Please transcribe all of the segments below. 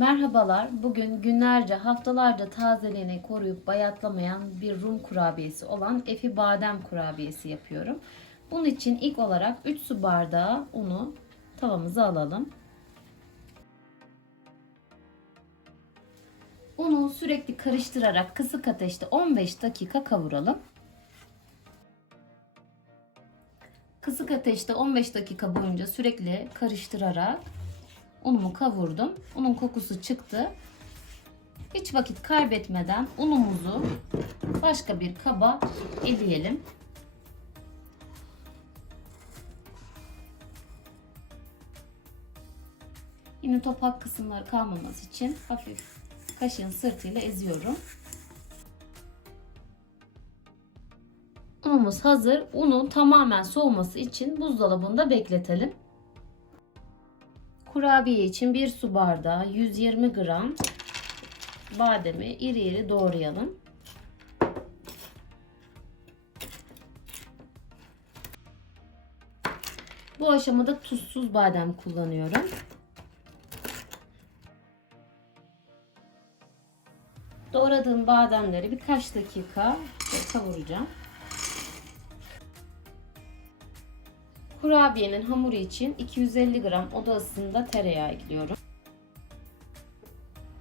Merhabalar. Bugün günlerce, haftalarca tazeliğini koruyup bayatlamayan bir Rum kurabiyesi olan Efi badem kurabiyesi yapıyorum. Bunun için ilk olarak 3 su bardağı unu tavamıza alalım. Unu sürekli karıştırarak kısık ateşte 15 dakika kavuralım. Kısık ateşte 15 dakika boyunca sürekli karıştırarak unumu kavurdum. Unun kokusu çıktı. Hiç vakit kaybetmeden unumuzu başka bir kaba eleyelim. Yine topak kısımları kalmaması için hafif kaşığın sırtıyla eziyorum. Unumuz hazır. Unun tamamen soğuması için buzdolabında bekletelim. Kurabiye için 1 su bardağı 120 gram bademi iri iri doğrayalım. Bu aşamada tuzsuz badem kullanıyorum. Doğradığım bademleri birkaç dakika kavuracağım. Kurabiyenin hamuru için 250 gram oda ısısında tereyağı ekliyorum.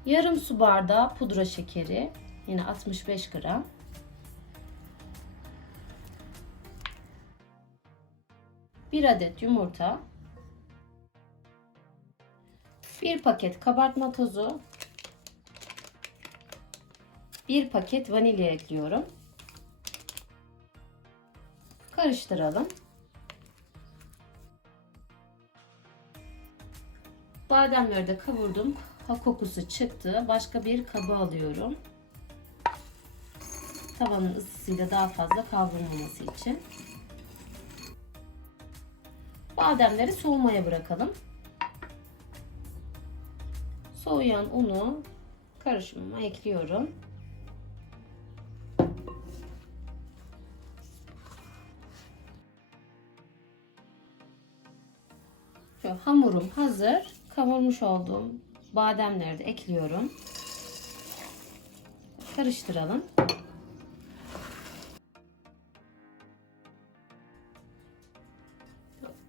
Yarım su bardağı pudra şekeri, yine 65 gram. Bir adet yumurta. Bir paket kabartma tozu. Bir paket vanilya ekliyorum. Karıştıralım. Bademleri de kavurdum. Ha kokusu çıktı. Başka bir kaba alıyorum. Tavanın ısısıyla daha fazla kavrulmaması için. Bademleri soğumaya bırakalım. Soğuyan unu karışımıma ekliyorum. Şu hamurum hazır. Kavurmuş olduğum bademleri de ekliyorum. Karıştıralım.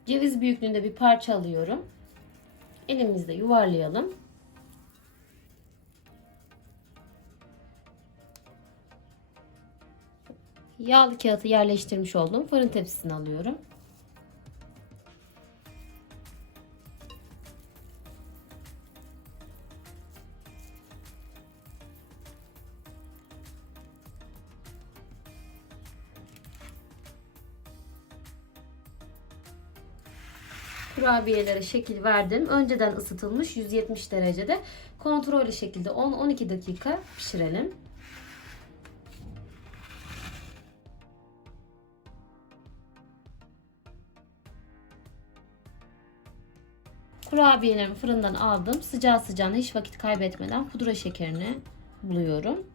Ceviz büyüklüğünde bir parça alıyorum. Elimizde yuvarlayalım. Yağlı kağıtı yerleştirmiş olduğum fırın tepsisine alıyorum. Kurabiyelere şekil verdim. Önceden ısıtılmış 170 derecede kontrollü şekilde 10-12 dakika pişirelim. Kurabiyelerimi fırından aldım. Sıcağı sıcağına hiç vakit kaybetmeden pudra şekerini buluyorum.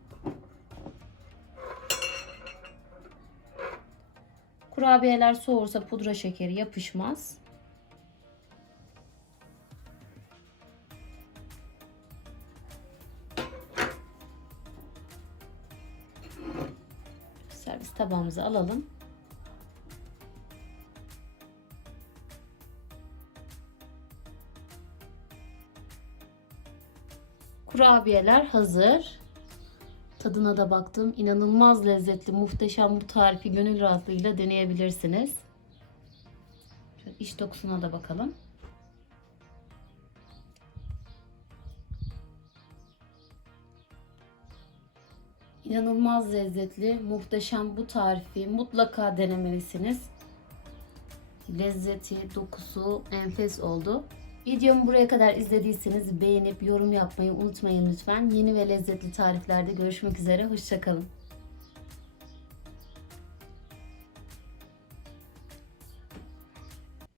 Kurabiyeler soğursa pudra şekeri yapışmaz. Servis tabağımıza alalım. Kurabiyeler hazır. Tadına da baktım. İnanılmaz lezzetli, muhteşem bu tarifi gönül rahatlığıyla deneyebilirsiniz. Şöyle iç dokusuna da bakalım. İnanılmaz lezzetli, muhteşem bu tarifi mutlaka denemelisiniz. Lezzeti, dokusu enfes oldu. Videomu buraya kadar izlediyseniz beğenip yorum yapmayı unutmayın lütfen. Yeni ve lezzetli tariflerde görüşmek üzere. Hoşçakalın.